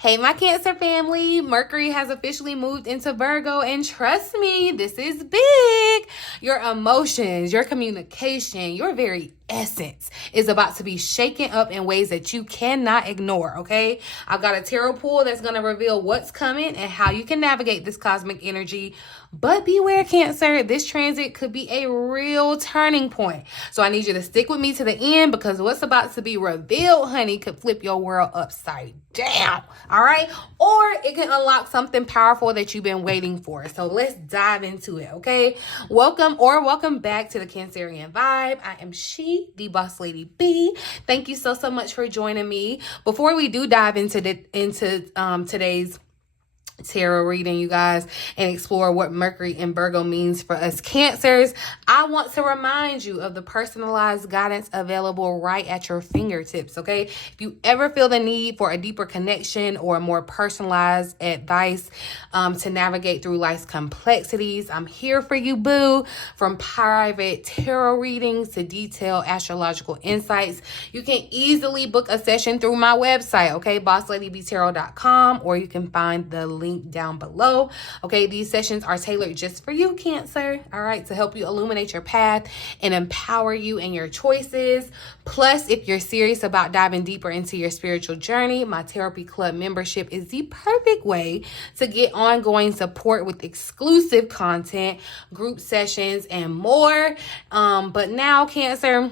Hey, my Cancer family, Mercury has officially moved into Virgo, and trust me, this is big. Your emotions, your communication, your very essence is about to be shaken up in ways that you cannot ignore, okay? I've got a tarot pool that's going to reveal what's coming and how you can navigate this cosmic energy. But beware, Cancer, this transit could be a real turning point. So I need you to stick with me to the end, because what's about to be revealed, honey, could flip your world upside down, all right? Or it can unlock something powerful that you've been waiting for. So let's dive into it, okay? Welcome back to the Cancerian Vibe. I am the Boss Lady B. Thank you so much for joining me. Before we do dive into today's tarot reading, you guys, and explore what Mercury in Virgo means for us Cancers, I want to remind you of the personalized guidance available right at your fingertips, okay? If you ever feel the need for a deeper connection or more personalized advice to navigate through life's complexities, I'm here for you, boo. From private tarot readings to detailed astrological insights, you can easily book a session through my website, okay? BossLadyBtarot.com, or you can find the link down below. Okay, these sessions are tailored just for you, Cancer, all right, to help you illuminate your path and empower you in your choices. Plus, if you're serious about diving deeper into your spiritual journey, my therapy club membership is the perfect way to get ongoing support with exclusive content, group sessions, and more. But now, Cancer,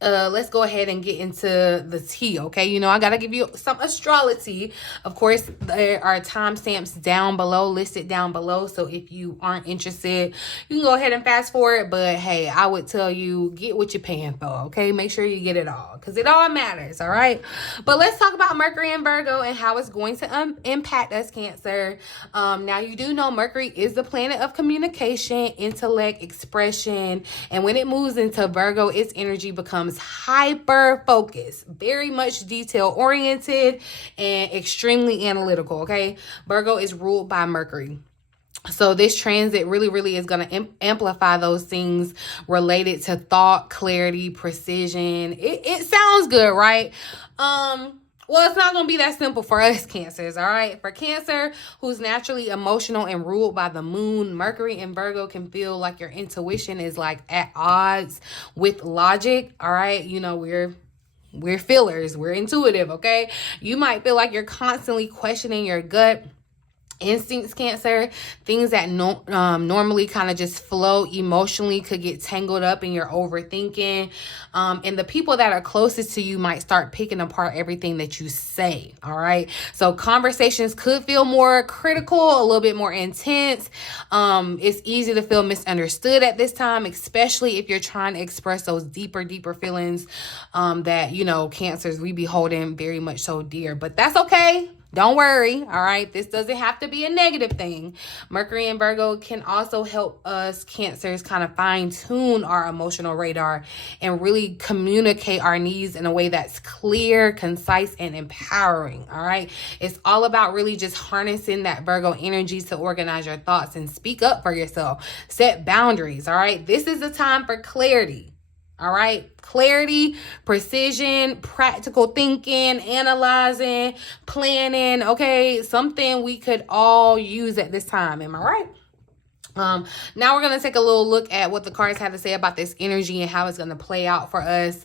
let's go ahead and get into the tea, okay? You know, I got to give you some astrology. Of course, there are timestamps down below, listed down below. So if you aren't interested, you can go ahead and fast forward. But hey, I would tell you, get what you're paying for, okay? Make sure you get it all, because it all matters, all right? But let's talk about Mercury and Virgo and how it's going to impact us, Cancer. Now, you do know Mercury is the planet of communication, intellect, expression. And when it moves into Virgo, its energy becomes hyper focused, very much detail oriented, and extremely analytical, okay? Virgo is ruled by Mercury. So this transit really is going to amplify those things related to thought, clarity, precision. It sounds good, right? Well, it's not going to be that simple for us Cancers, all right? For Cancer, who's naturally emotional and ruled by the moon, Mercury in Virgo can feel like your intuition is like at odds with logic, all right? You know, we're feelers, we're intuitive, okay? You might feel like you're constantly questioning your gut instincts, Cancer. Things that normally kind of just flow emotionally could get tangled up in your overthinking. And the people that are closest to you might start picking apart everything that you say, all right? So conversations could feel more critical, a little bit more intense. It's easy to feel misunderstood at this time, especially if you're trying to express those deeper feelings that, you know, Cancers, we be holding very much so dear. But that's okay. Don't worry, all right? This doesn't have to be a negative thing. Mercury in Virgo can also help us Cancers kind of fine-tune our emotional radar and really communicate our needs in a way that's clear, concise, and empowering, all right? It's all about really just harnessing that Virgo energy to organize your thoughts and speak up for yourself. Set boundaries, all right? This is the time for clarity. All right, clarity, precision, practical thinking, analyzing, planning, okay? Something we could all use at this time. Am I right? Now we're going to take a little look at what the cards have to say about this energy and how it's going to play out for us.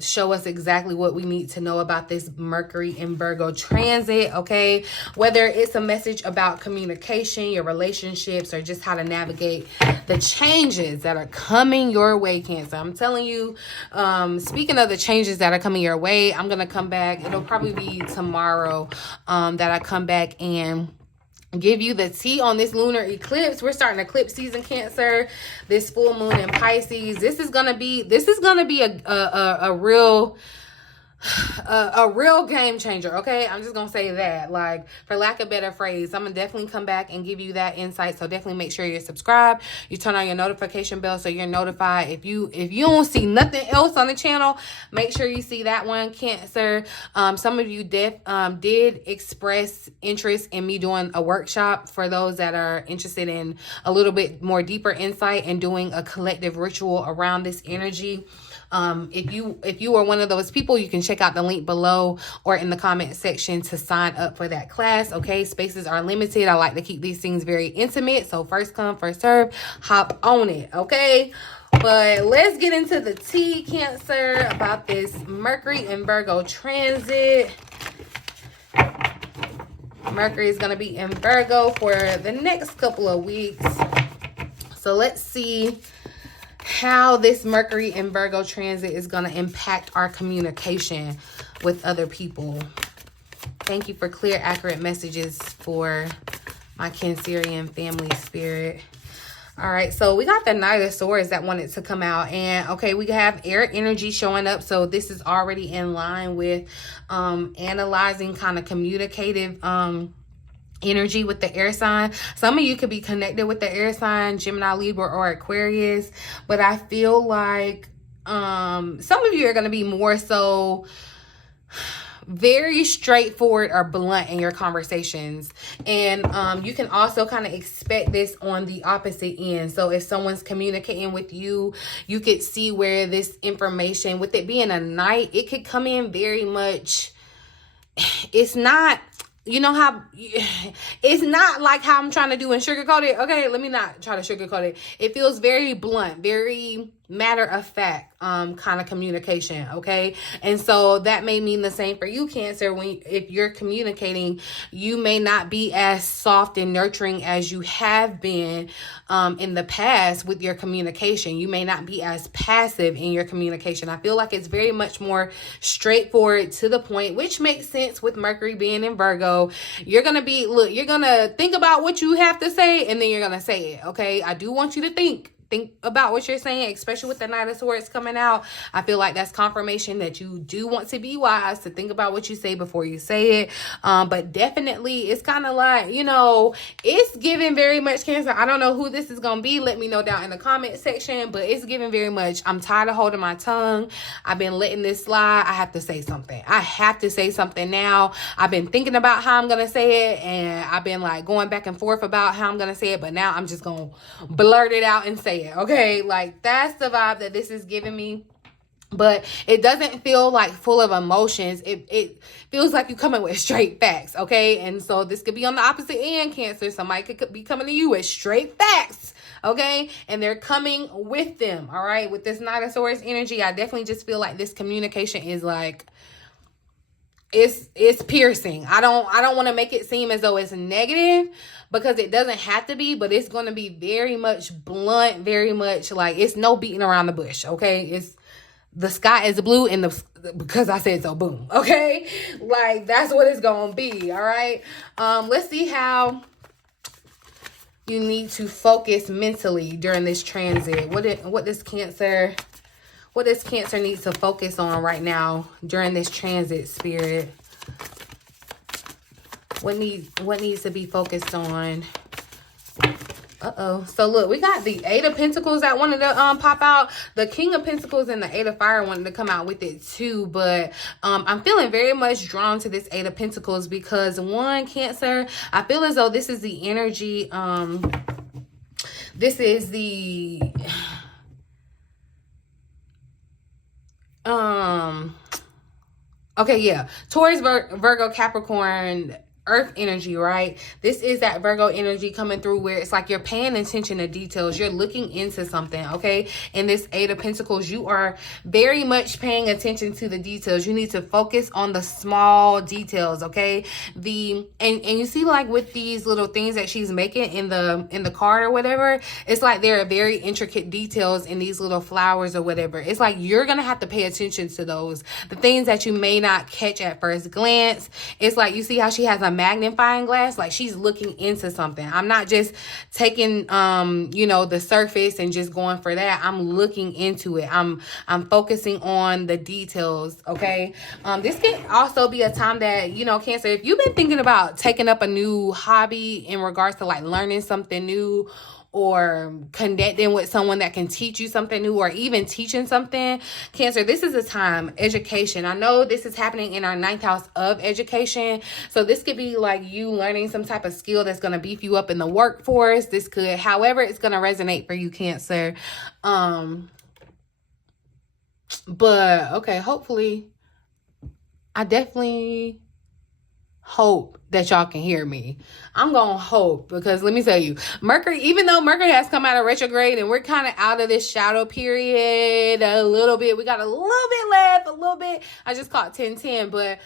Show us exactly what we need to know about this Mercury in Virgo transit, okay? Whether it's a message about communication, your relationships, or just how to navigate the changes that are coming your way, Cancer. I'm telling you, speaking of the changes that are coming your way, I'm going to come back. It'll probably be tomorrow that I come back and give you the tea on this lunar eclipse. We're starting eclipse season, Cancer. This full moon in Pisces. This is gonna be a real game changer, okay? I'm just gonna say that, like, for lack of a better phrase. I'm gonna definitely come back and give you that insight. So definitely make sure you're subscribed. You turn on your notification bell so you're notified. If you don't see nothing else on the channel, make sure you see that one, Cancer. Some of you did express interest in me doing a workshop for those that are interested in a little bit more deeper insight and doing a collective ritual around this energy. If you are one of those people, you can check out the link below or in the comment section to sign up for that class. Okay, spaces are limited. I like to keep these things very intimate, so first come, first serve. Hop on it. Okay, but let's get into the tea, Cancer, about this Mercury and Virgo transit. Mercury is going to be in Virgo for the next couple of weeks. So let's see how this Mercury and Virgo transit is going to impact our communication with other people. Thank you for clear, accurate messages for my Cancerian family spirit. All right, so we got the Knight of Swords that wanted to come out. And, okay, we have air energy showing up. So this is already in line with analyzing kind of communicative energy with the air sign. Some of you could be connected with the air sign, Gemini, Libra, or Aquarius. But I feel like some of you are going to be more so very straightforward or blunt in your conversations. And you can also kind of expect this on the opposite end. So if someone's communicating with you, you could see where this information, with it being a night, it could come in very much, it's not, you know how, it's not like how I'm trying to do and sugarcoat it. Okay, let me not try to sugarcoat it. It feels very blunt, very matter of fact kind of communication. Okay, and so that may mean the same for you, Cancer. If you're communicating, you may not be as soft and nurturing as you have been in the past with your communication. You may not be as passive in your communication. I feel like it's very much more straightforward, to the point, which makes sense with Mercury being in Virgo. You're gonna you're gonna think about what you have to say, and then you're gonna say it. Okay, I do want you to think about what you're saying, especially with the Knight of Swords coming out. I feel like that's confirmation that you do want to be wise, to think about what you say before you say it. But definitely, it's kind of like, you know, it's giving very much, Cancer. I don't know who this is going to be. Let me know down in the comment section. But it's giving very much, I'm tired of holding my tongue. I've been letting this slide. I have to say something. I have to say something now. I've been thinking about how I'm going to say it. And I've been like going back and forth about how I'm going to say it. But now I'm just going to blurt it out and say it. Okay, like that's the vibe that this is giving me. But it doesn't feel like full of emotions. It feels like you're coming with straight facts. Okay, and so this could be on the opposite end, Cancer. Somebody could be coming to you with straight facts. Okay, and they're coming with them. All right, with this Knight of Swords energy, I definitely just feel like this communication is like, it's piercing. I don't want to make it seem as though it's negative, because it doesn't have to be, but it's going to be very much blunt, very much like, it's no beating around the bush. Okay, it's the sky is blue, and because I said so, boom. Okay, like that's what it's going to be. All right, let's see how you need to focus mentally during this transit. What does Cancer need to focus on right now during this transit, Spirit? What needs to be focused on? So look, we got the Eight of Pentacles that wanted to pop out. The King of Pentacles and the Eight of Fire wanted to come out with it too. But I'm feeling very much drawn to this Eight of Pentacles because, one, Cancer, I feel as though this is the energy. This is the okay, yeah, Taurus, Virgo, Capricorn, Earth energy, right? This is that Virgo energy coming through, where it's like you're paying attention to details. You're looking into something, okay? In this Eight of Pentacles, you are very much paying attention to the details. You need to focus on the small details, okay? And you see, like with these little things that she's making in the card or whatever, it's like there are very intricate details in these little flowers or whatever. It's like you're gonna have to pay attention to those, the things that you may not catch at first glance. It's like, you see how she has a magnifying glass, like she's looking into something. I'm not just taking you know, the surface and just going for that. I'm looking into it. I'm focusing on the details, okay? This can also be a time that, you know, Cancer, if you've been thinking about taking up a new hobby in regards to like learning something new, or connecting with someone that can teach you something new, or even teaching something, Cancer, this is a time. Education. I know this is happening in our 9th house of education. So this could be like you learning some type of skill that's going to beef you up in the workforce. This could, however it's going to resonate for you, Cancer. But okay, hopefully, I definitely hope that y'all can hear me. I'm gonna hope, because let me tell you, Mercury, even though Mercury has come out of retrograde and we're kind of out of this shadow period a little bit, we got a little bit left, a little bit. I just caught 10-10, but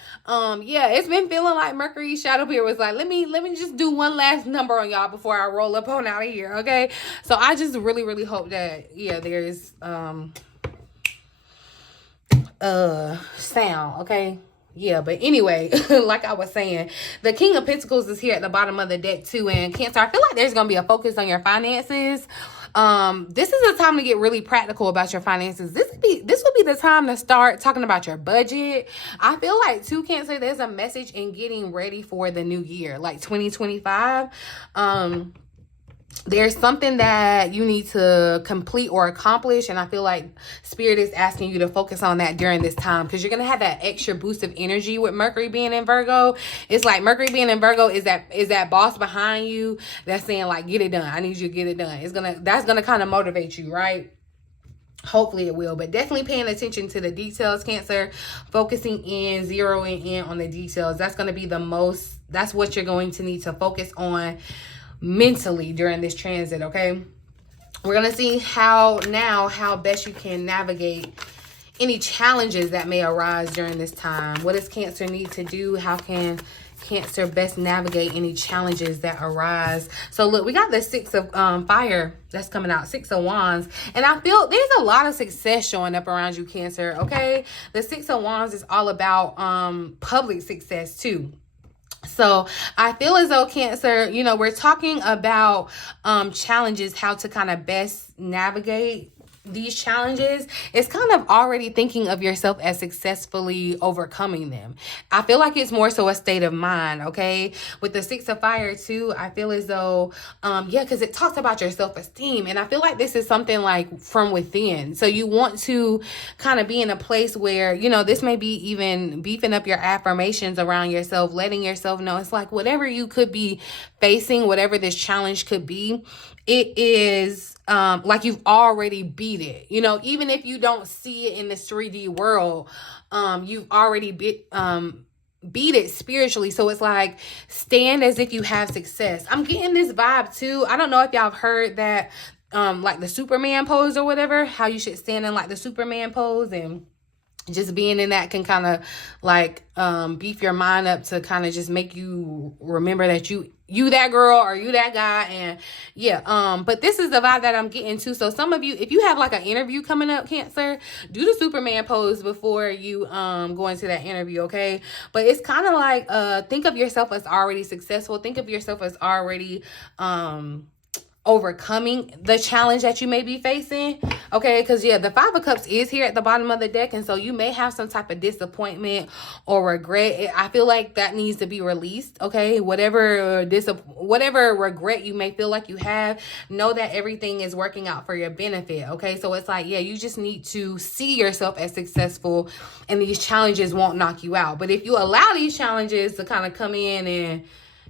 yeah, it's been feeling like Mercury's shadow period was like, let me just do one last number on y'all before I roll up on out of here. Okay, so I just really hope that, yeah, there's sound. Okay, yeah, but anyway, like I was saying, the King of Pentacles is here at the bottom of the deck too. And Cancer, I feel like there's gonna be a focus on your finances. This is a time to get really practical about your finances. This would be the time to start talking about your budget. I feel like too, Cancer, there's a message in getting ready for the new year, like 2025. There's something that you need to complete or accomplish, and I feel like Spirit is asking you to focus on that during this time, because you're gonna have that extra boost of energy with Mercury being in Virgo. It's like Mercury being in Virgo is that boss behind you that's saying like, get it done. I need you to get it done. That's gonna kind of motivate you, right? Hopefully it will, but definitely paying attention to the details, Cancer. Focusing in, zeroing in on the details. That's going to be that's what you're going to need to focus on mentally during this transit. Okay, we're gonna see how best you can navigate any challenges that may arise during this time. What does Cancer need to do? How can Cancer best navigate any challenges that arise? So look, we got the Six of Fire that's coming out, Six of Wands, and I feel there's a lot of success showing up around you, Cancer. Okay, the Six of Wands is all about public success too. So I feel as though, Cancer, you know, we're talking about challenges, how to kind of best navigate these challenges. It's kind of already thinking of yourself as successfully overcoming them. I feel like it's more so a state of mind. Okay, with the Six of Fire too, I feel as though yeah, because it talks about your self-esteem, and I feel like this is something like from within. So you want to kind of be in a place where, you know, this may be even beefing up your affirmations around yourself, letting yourself know it's like whatever you could be facing, whatever this challenge could be, it is like you've already beat it. You know, even if you don't see it in this 3D world, you've already beat it spiritually. So it's like, stand as if you have success. I'm getting this vibe too. I don't know if y'all have heard that, like the Superman pose or whatever, how you should stand in like the Superman pose, and just being in that can kind of like beef your mind up to kind of just make you remember that you that girl or you that guy. And yeah, but this is the vibe that I'm getting to. So some of you, if you have like an interview coming up, Cancer, do the Superman pose before you go into that interview. Okay, but it's kind of like think of yourself as already successful. Think of yourself as already overcoming the challenge that you may be facing. Okay, because yeah, the Five of Cups is here at the bottom of the deck, and so you may have some type of disappointment or regret. I feel like that needs to be released. Okay, whatever regret you may feel like you have, know that everything is working out for your benefit. Okay, so it's like, yeah, you just need to see yourself as successful, and these challenges won't knock you out. But if you allow these challenges to kind of come in and,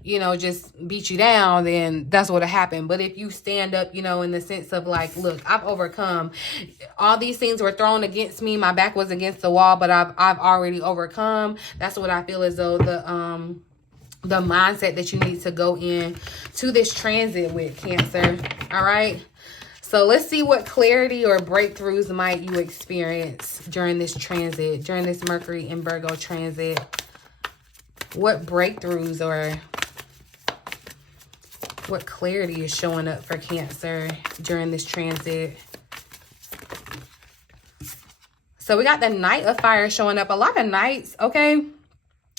you know, just beat you down, then that's what'll happen. But if you stand up, you know, in the sense of like, look, I've overcome. All these things were thrown against me. My back was against the wall, but I've already overcome. That's what I feel as though the mindset that you need to go in to this transit with, Cancer. All right. So let's see what clarity or breakthroughs might you experience during this transit, during this Mercury and Virgo transit. What breakthroughs or what clarity is showing up for Cancer during this transit? So we got the Knight of Fire showing up. A lot of knights, okay?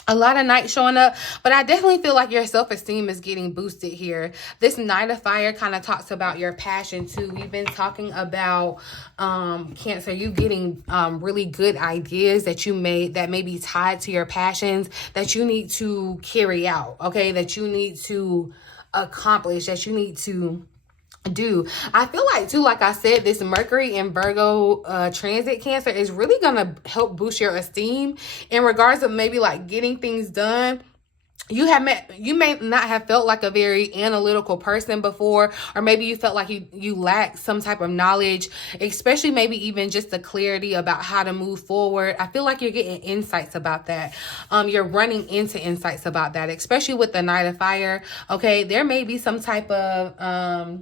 A lot of knights showing up, but I definitely feel like your self-esteem is getting boosted here. This Knight of Fire kind of talks about your passion too. We've been talking about Cancer, you getting really good ideas that may be tied to your passions that you need to carry out, okay? That you need to accomplish, that you need to do. I feel like too, like I said, this Mercury and Virgo transit, Cancer, is really gonna help boost your esteem in regards of maybe like getting things done you may not have felt like a very analytical person before, or maybe you felt like you lacked some type of knowledge, especially maybe even just the clarity about how to move forward. I feel like you're getting insights about that. You're running into insights about that, especially with the Knight of Fire. Okay, there may be some type of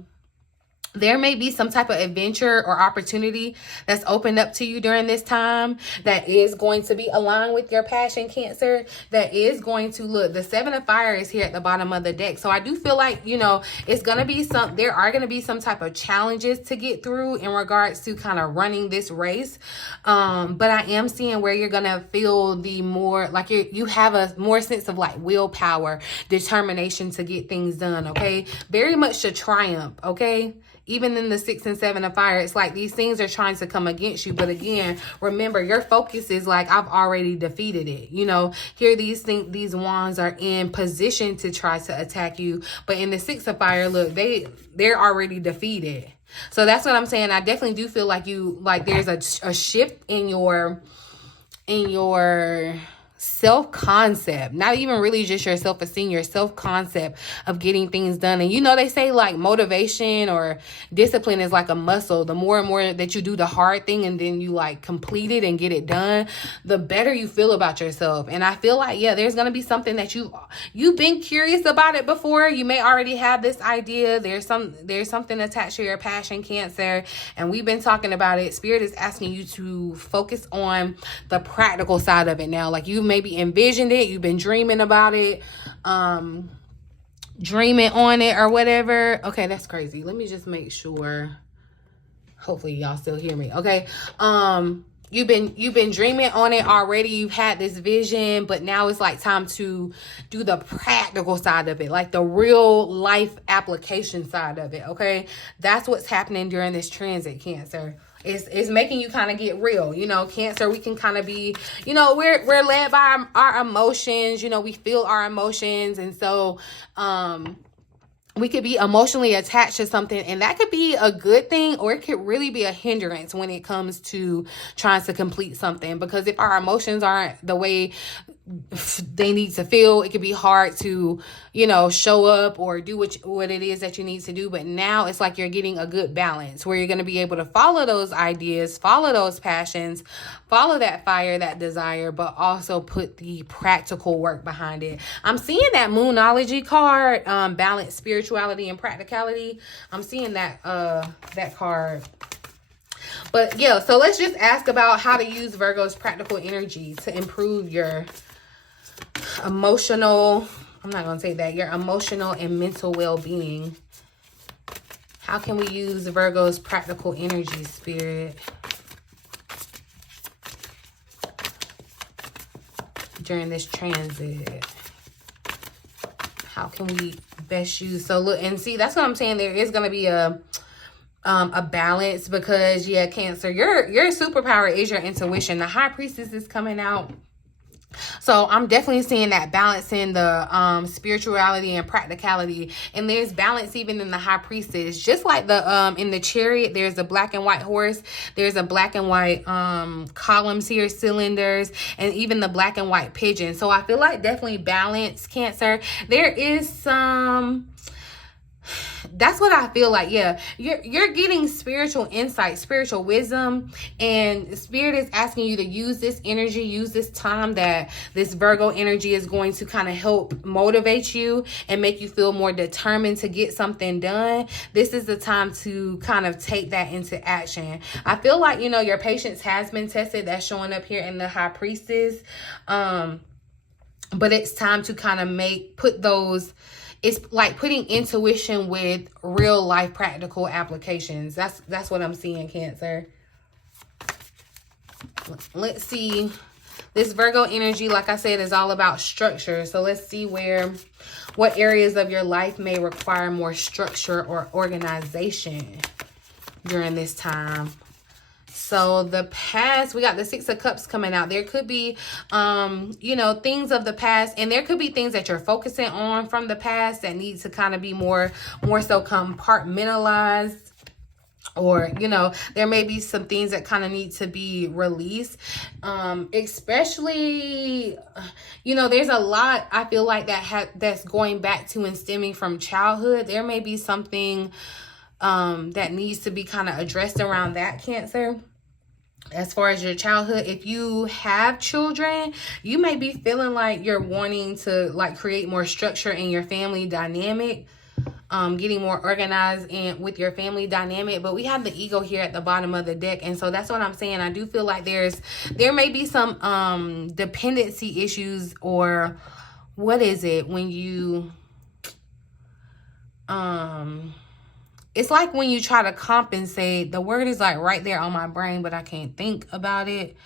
adventure or opportunity that's opened up to you during this time that is going to be aligned with your passion, Cancer. That is going to look, the Seven of Fire is here at the bottom of the deck. So I do feel like, you know, it's going to be there are going to be some type of challenges to get through in regards to kind of running this race. But I am seeing where you're going to feel the more, like you have a more sense of like willpower, determination to get things done. Okay. Very much to triumph. Okay. Even in the 6 and 7 of Fire, it's like these things are trying to come against you. But again, remember, your focus is like, I've already defeated it. You know, here these wands are in position to try to attack you. But in the 6 of Fire, look, they're already defeated. So that's what I'm saying. I definitely do feel like there's a shift in your self-concept, not even really just your self-esteem, your self-concept of getting things done. And you know, they say like motivation or discipline is like a muscle. The more and more that you do the hard thing and then you like complete it and get it done, the better you feel about yourself. And I feel like, yeah, there's going to be something that you've been curious about it before. You may already have this idea. There's something attached to your passion, Cancer, and we've been talking about it. Spirit is asking you to focus on the practical side of it now. Like you maybe envisioned it, you've been dreaming about it, dreaming on it or whatever. Okay, that's crazy. Let me just make sure. Hopefully y'all still hear me. Okay. You've been dreaming on it already. You've had this vision, but now it's like time to do the practical side of it, like the real life application side of it. Okay. That's what's happening during this transit, Cancer. It's making you kind of get real, you know, Cancer. We can kind of be, you know, we're led by our emotions, you know, we feel our emotions. And so, we could be emotionally attached to something, and that could be a good thing, or it could really be a hindrance when it comes to trying to complete something. Because if our emotions aren't the way they need to feel, it could be hard to, you know, show up or do what it is that you need to do. But now it's like you're getting a good balance where you're going to be able to follow those ideas, follow those passions, follow that fire, that desire, but also put the practical work behind it. I'm seeing that Moonology card, balance, spirituality, and practicality. I'm seeing that card. But yeah, so let's just ask about how to use Virgo's practical energy to improve your emotional, I'm not going to say that, your emotional and mental well-being. How can we use Virgo's practical energy, Spirit, during this transit? How can we best use? So look, and see, that's what I'm saying. There is going to be a balance, because yeah, Cancer, your superpower is your intuition. The High Priestess is coming out. So I'm definitely seeing that balance in the spirituality and practicality. And there's balance even in the High Priestess. Just like the in the Chariot, there's a black and white horse. There's a black and white columns here, cylinders, and even the black and white pigeon. So I feel like definitely balance, Cancer. There is some... That's what I feel like. Yeah, you're getting spiritual insight, spiritual wisdom, and Spirit is asking you to use this energy, use this time that this Virgo energy is going to kind of help motivate you and make you feel more determined to get something done. This is the time to kind of take that into action. I feel like, you know, your patience has been tested. That's showing up here in the High Priestess. But it's time to kind of put those... It's like putting intuition with real life practical applications. That's what I'm seeing, Cancer. Let's see. This Virgo energy, like I said, is all about structure. So let's see what areas of your life may require more structure or organization during this time. So the past, we got the Six of Cups coming out. There could be, you know, things of the past, and there could be things that you're focusing on from the past that need to kind of be more so compartmentalized. or, you know, there may be some things that kind of need to be released. Especially, you know, there's a lot, I feel like, that's going back to and stemming from childhood. There may be something that needs to be kind of addressed around that, Cancer. As far as your childhood, if you have children, you may be feeling like you're wanting to like create more structure in your family dynamic, getting more organized and with your family dynamic. But we have the ego here at the bottom of the deck, and so that's what I'm saying. I do feel like there may be some dependency issues, or what is it when you it's like when you try to compensate. The word is like right there on my brain, but I can't think about it.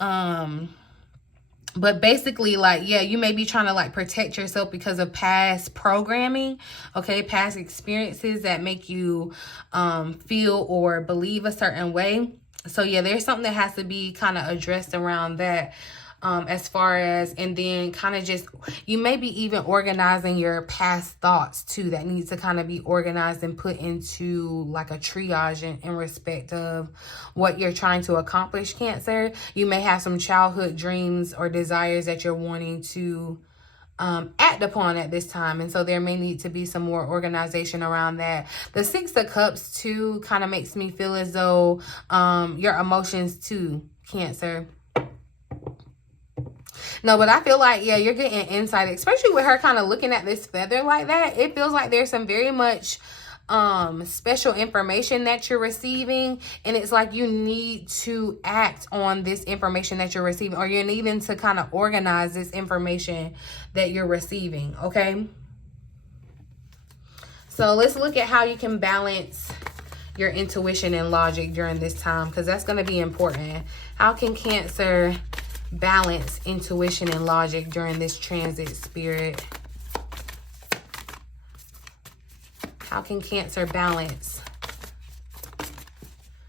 But basically, like, yeah, you may be trying to like protect yourself because of past programming, okay, past experiences that make you feel or believe a certain way. So yeah, there's something that has to be kind of addressed around that. As far as, and then kind of just, you may be even organizing your past thoughts too, that needs to kind of be organized and put into like a triage in respect of what you're trying to accomplish, Cancer. You may have some childhood dreams or desires that you're wanting to act upon at this time, and so there may need to be some more organization around that. The Six of Cups too kind of makes me feel as though your emotions too, Cancer. No, but I feel like, yeah, you're getting insight, especially with her kind of looking at this feather like that. It feels like there's some very much special information that you're receiving, and it's like you need to act on this information that you're receiving, or you're needing to kind of organize this information that you're receiving, okay? So let's look at how you can balance your intuition and logic during this time, because that's going to be important. How can Cancer balance intuition and logic during this transit, Spirit? How can Cancer balance?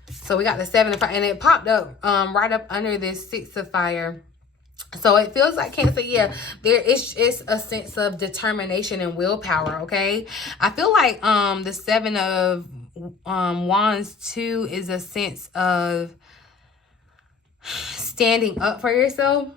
So we got the Seven of Fire, and it popped up right up under this Six of Fire. So it feels like, Cancer, yeah, there is a sense of determination and willpower, okay? I feel like the Seven of Wands too is a sense of standing up for yourself.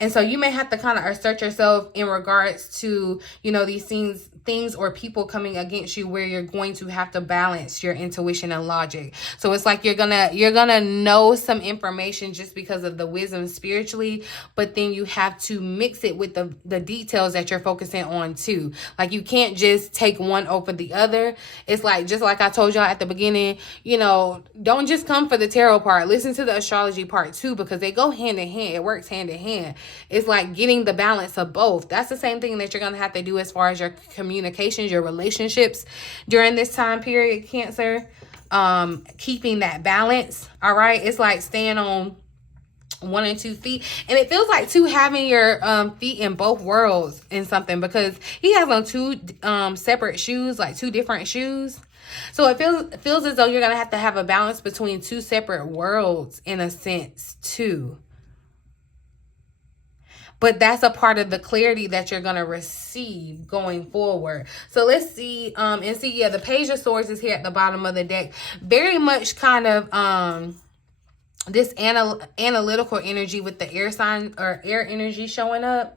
And so you may have to kind of assert yourself in regards to, you know, these things or people coming against you, where you're going to have to balance your intuition and logic. So it's like you're gonna know some information just because of the wisdom spiritually, but then you have to mix it with the details that you're focusing on too. Like you can't just take one over the other. It's like, just like I told y'all at the beginning, you know, don't just come for the tarot part. Listen to the astrology part too, because they go hand in hand. It works hand in hand. It's like getting the balance of both. That's the same thing that you're going to have to do as far as your communications, your relationships during this time period, Cancer. Keeping that balance, all right? It's like staying on 1 and 2 feet. And it feels like too, having your feet in both worlds in something, because he has on 2 separate shoes, like 2 different shoes. So it feels as though you're going to have a balance between 2 separate worlds in a sense too. But that's a part of the clarity that you're going to receive going forward. So let's see. And see, yeah, the Page of Swords is here at the bottom of the deck. Very much kind of this analytical energy with the air sign or air energy showing up.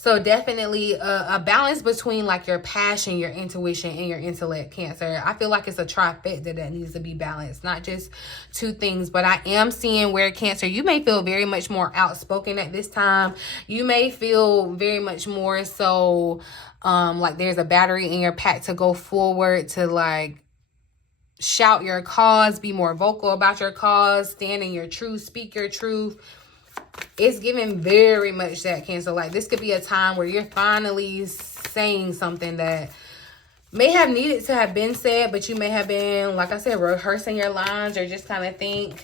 So definitely a balance between like your passion, your intuition, and your intellect, Cancer. I feel like it's a trifecta that needs to be balanced, not just 2 things. But I am seeing where, Cancer, you may feel very much more outspoken at this time. You may feel very much more so like there's a battery in your pack to go forward, to like shout your cause, be more vocal about your cause, stand in your truth, speak your truth. It's giving very much that, Cancer. Like this could be a time where you're finally saying something that may have needed to have been said, but you may have been, like I said, rehearsing your lines, or just kind of thinking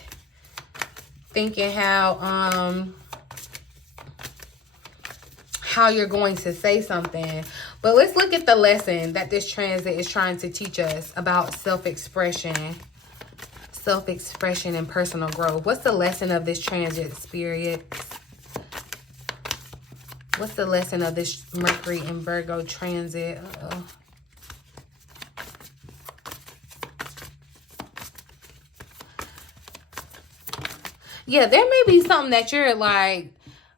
how you're going to say something. But let's look at the lesson that this transit is trying to teach us about self-expression and personal growth. What's the lesson of this transit, Spirit? What's the lesson of this Mercury and Virgo transit? yeah, there may be something that you're like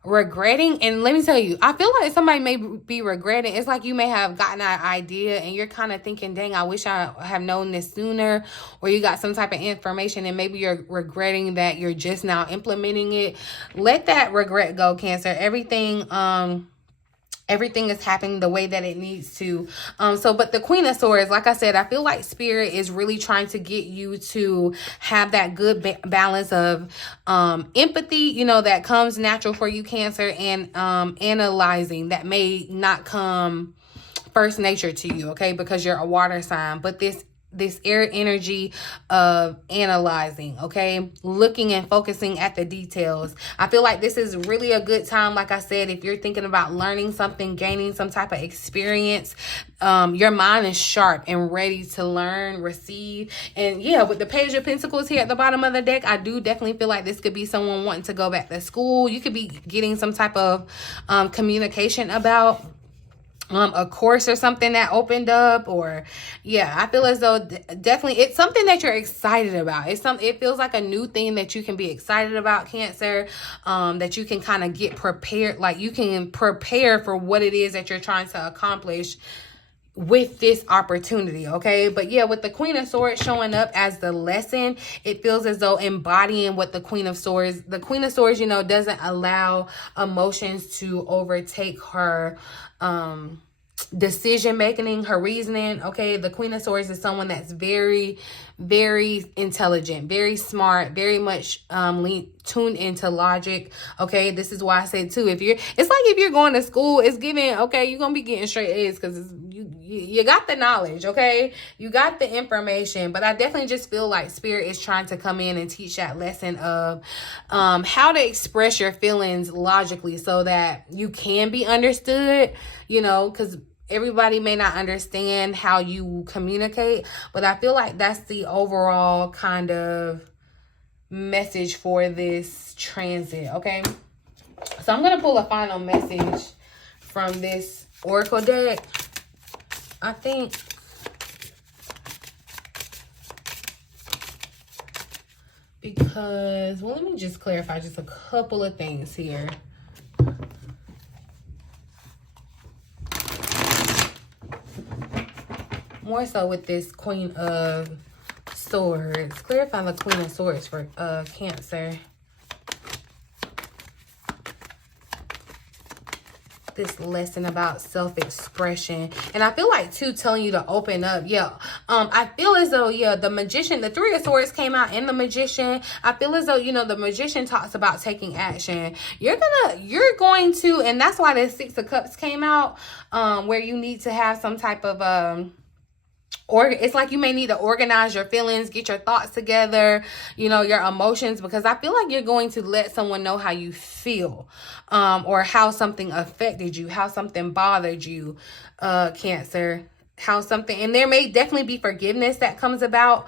regretting. And let me tell you, I feel like somebody may be regretting. It's like you may have gotten an idea and you're kind of thinking, dang, I wish I have known this sooner. Or you got some type of information and maybe you're regretting that you're just now implementing it. Let that regret go, Cancer. Everything is happening the way that it needs to. But the Queen of Swords, like I said, I feel like Spirit is really trying to get you to have that good balance of empathy, you know, that comes natural for you, Cancer, and analyzing that may not come first nature to you, okay, because you're a water sign. But this air energy of analyzing, okay, looking and focusing at the details. I feel like this is really a good time. Like I said, if you're thinking about learning something, gaining some type of experience, your mind is sharp and ready to learn, receive. And yeah, with the Page of Pentacles here at the bottom of the deck, I do definitely feel like this could be someone wanting to go back to school. You could be getting some type of communication about a course or something that opened up. Or yeah, I feel as though definitely it's something that you're excited about. It feels like a new thing that you can be excited about, Cancer, that you can kind of get prepared, like you can prepare for what it is that you're trying to accomplish with this opportunity, okay? But yeah, with the Queen of Swords showing up as the lesson, it feels as though embodying what the Queen of Swords, you know, doesn't allow emotions to overtake her decision making, her reasoning, okay? The Queen of Swords is someone that's very, very intelligent, very smart, very much tuned into logic, okay? This is why I say too, it's like if you're going to school, it's giving, okay, you're gonna be getting straight A's because you got the knowledge, okay? You got the information. But I definitely just feel like Spirit is trying to come in and teach that lesson of how to express your feelings logically so that you can be understood, you know, because everybody may not understand how you communicate. But I feel like that's the overall kind of message for this transit, okay? So I'm going to pull a final message from this Oracle deck. I think because, well, let me just clarify just a couple of things here. More so with this Queen of Swords. Clarify the Queen of Swords for Cancer. This lesson about self-expression. And I feel like too, telling you to open up. Yeah. I feel as though, yeah, the Magician, the Three of Swords came out in the Magician. I feel as though, you know, the Magician talks about taking action. You're going to, and that's why the Six of Cups came out, where you need to have some type of or it's like you may need to organize your feelings, get your thoughts together, you know, your emotions, because I feel like you're going to let someone know how you feel, or how something affected you, how something bothered you, Cancer, and there may definitely be forgiveness that comes about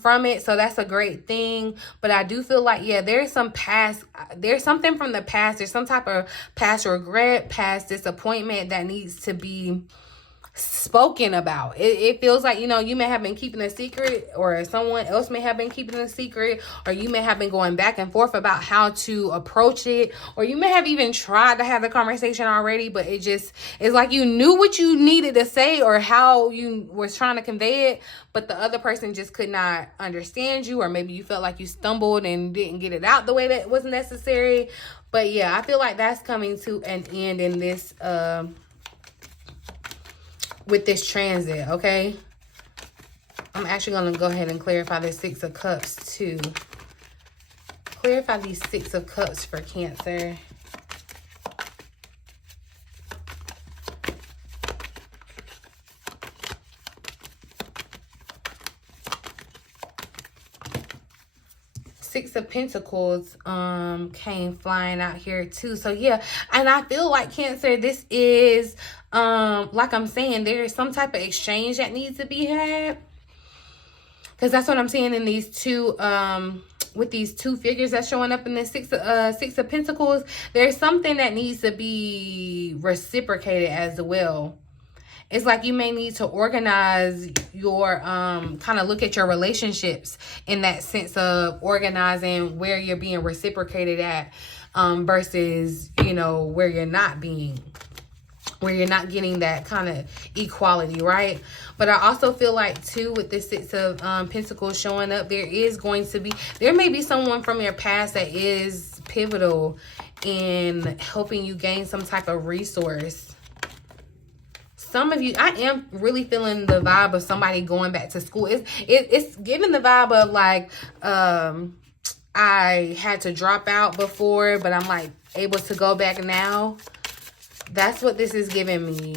from it. So that's a great thing. But I do feel like, yeah, there's something from the past. There's some type of past regret, past disappointment that needs to be spoken about. It feels like, you know, you may have been keeping a secret, or someone else may have been keeping a secret, or you may have been going back and forth about how to approach it, or you may have even tried to have the conversation already, but it's like you knew what you needed to say or how you was trying to convey it, but the other person just could not understand you, or maybe you felt like you stumbled and didn't get it out the way that was necessary. But yeah, I feel like that's coming to an end in this with this transit, okay? I'm actually going to go ahead and clarify the Six of Cups too. Clarify these Six of Cups for Cancer. Six of Pentacles came flying out here too. So yeah, and I feel like, Cancer, this is like I'm saying, there is some type of exchange that needs to be had, because that's what I'm seeing in these two with these two figures that's showing up in the Six of Pentacles. There's something that needs to be reciprocated as well. it's like you may need to organize your, kind of look at your relationships in that sense of organizing where you're being reciprocated at, versus, you know, where you're not getting that kind of equality, right? But I also feel like too, with this Six of Pentacles showing up, there may be someone from your past that is pivotal in helping you gain some type of resource. Some of you, I am really feeling the vibe of somebody going back to school. It's giving the vibe of like, I had to drop out before, but I'm like able to go back now. That's what this is giving me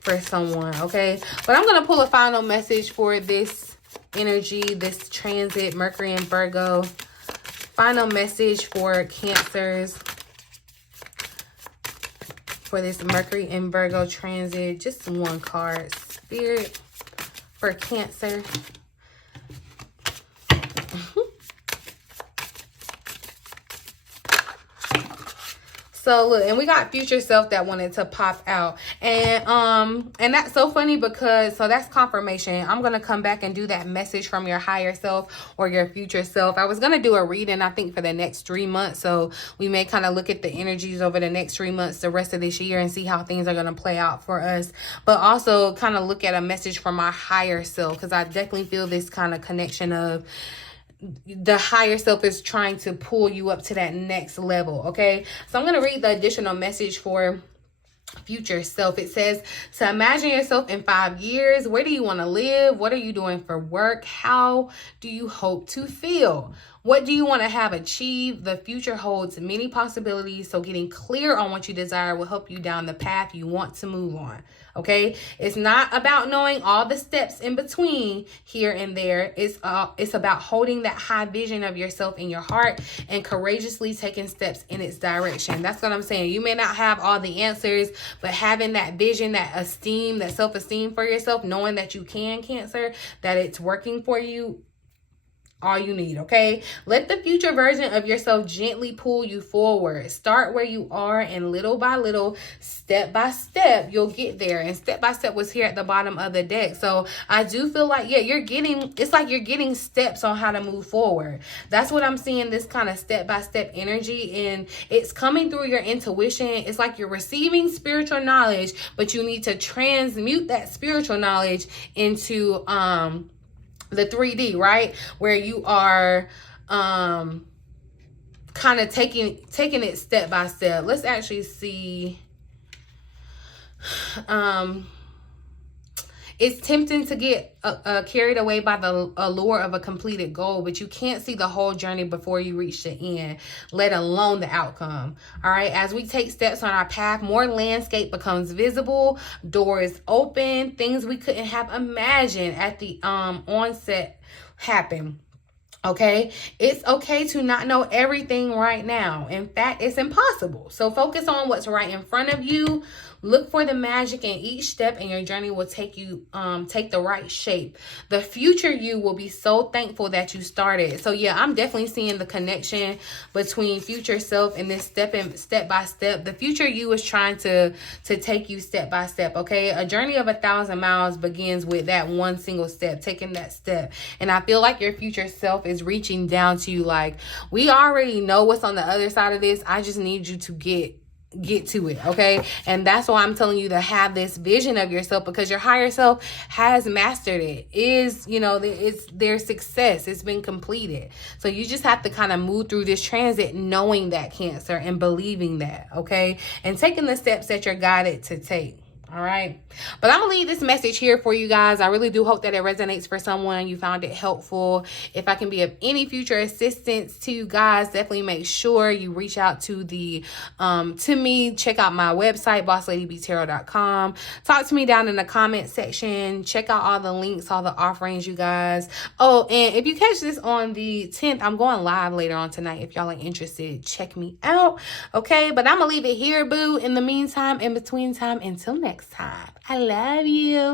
for someone, okay? But I'm going to pull a final message for this energy, this transit, Mercury and Virgo. Final message for Cancers. For this Mercury and Virgo transit, just one card. Spirit for Cancer. So look, and we got future self that wanted to pop out. And that's so funny because, so that's confirmation. I'm going to come back and do that message from your higher self or your future self. I was going to do a reading, I think, for the next 3 months. So we may kind of look at the energies over the next 3 months, the rest of this year, and see how things are going to play out for us. But also kind of look at a message from our higher self, because I definitely feel this kind of connection of the higher self is trying to pull you up to that next level, okay? So I'm going to read the additional message for future self. It says, to imagine yourself in 5 years. Where do you want to live? What are you doing for work? How do you hope to feel? What do you want to have achieved? The future holds many possibilities, so getting clear on what you desire will help you down the path you want to move on. Okay, it's not about knowing all the steps in between here and there. It's about holding that high vision of yourself in your heart and courageously taking steps in its direction. That's what I'm saying. You may not have all the answers, but having that vision, that esteem, that self-esteem for yourself, knowing that you can, Cancer, that it's working for you, all you need, okay? Let the future version of yourself gently pull you forward. Start where you are, and little by little, step by step, you'll get there. And step by step was here at the bottom of the deck. So I do feel like, yeah, it's like you're getting steps on how to move forward. That's what I'm seeing, this kind of step by step energy, and it's coming through your intuition. It's like you're receiving spiritual knowledge, but you need to transmute that spiritual knowledge into the 3D, right? Where you are kind of taking it step by step. Let's actually see. It's tempting to get carried away by the allure of a completed goal, but you can't see the whole journey before you reach the end, let alone the outcome. All right. As we take steps on our path, more landscape becomes visible, doors open, things we couldn't have imagined at the onset happen. Okay, it's okay to not know everything right now. In fact, it's impossible. So focus on what's right in front of you. Look for the magic in each step, and your journey will take the right shape. The future you will be so thankful that you started. So yeah, I'm definitely seeing the connection between future self and this step by step. The future you is trying to take you step by step. Okay, a journey of 1,000 miles begins with that one single step, taking that step. And I feel like your future self is reaching down to you, like, we already know what's on the other side of this. I just need you to get to it, okay? And that's why I'm telling you to have this vision of yourself, because your higher self has mastered it. It's their success. It's been completed. So you just have to kind of move through this transit knowing that, Cancer, and believing that, okay? And taking the steps that you're guided to take. All right. But I'm going to leave this message here for you guys. I really do hope that it resonates for someone. You found it helpful. If I can be of any future assistance to you guys, definitely make sure you reach out to me. Check out my website, bossladybtarot.com. Talk to me down in the comment section. Check out all the links, all the offerings, you guys. Oh, and if you catch this on the 10th, I'm going live later on tonight. If y'all are interested, check me out. Okay. But I'm going to leave it here, boo. In the meantime, in between time, until next time, I love you.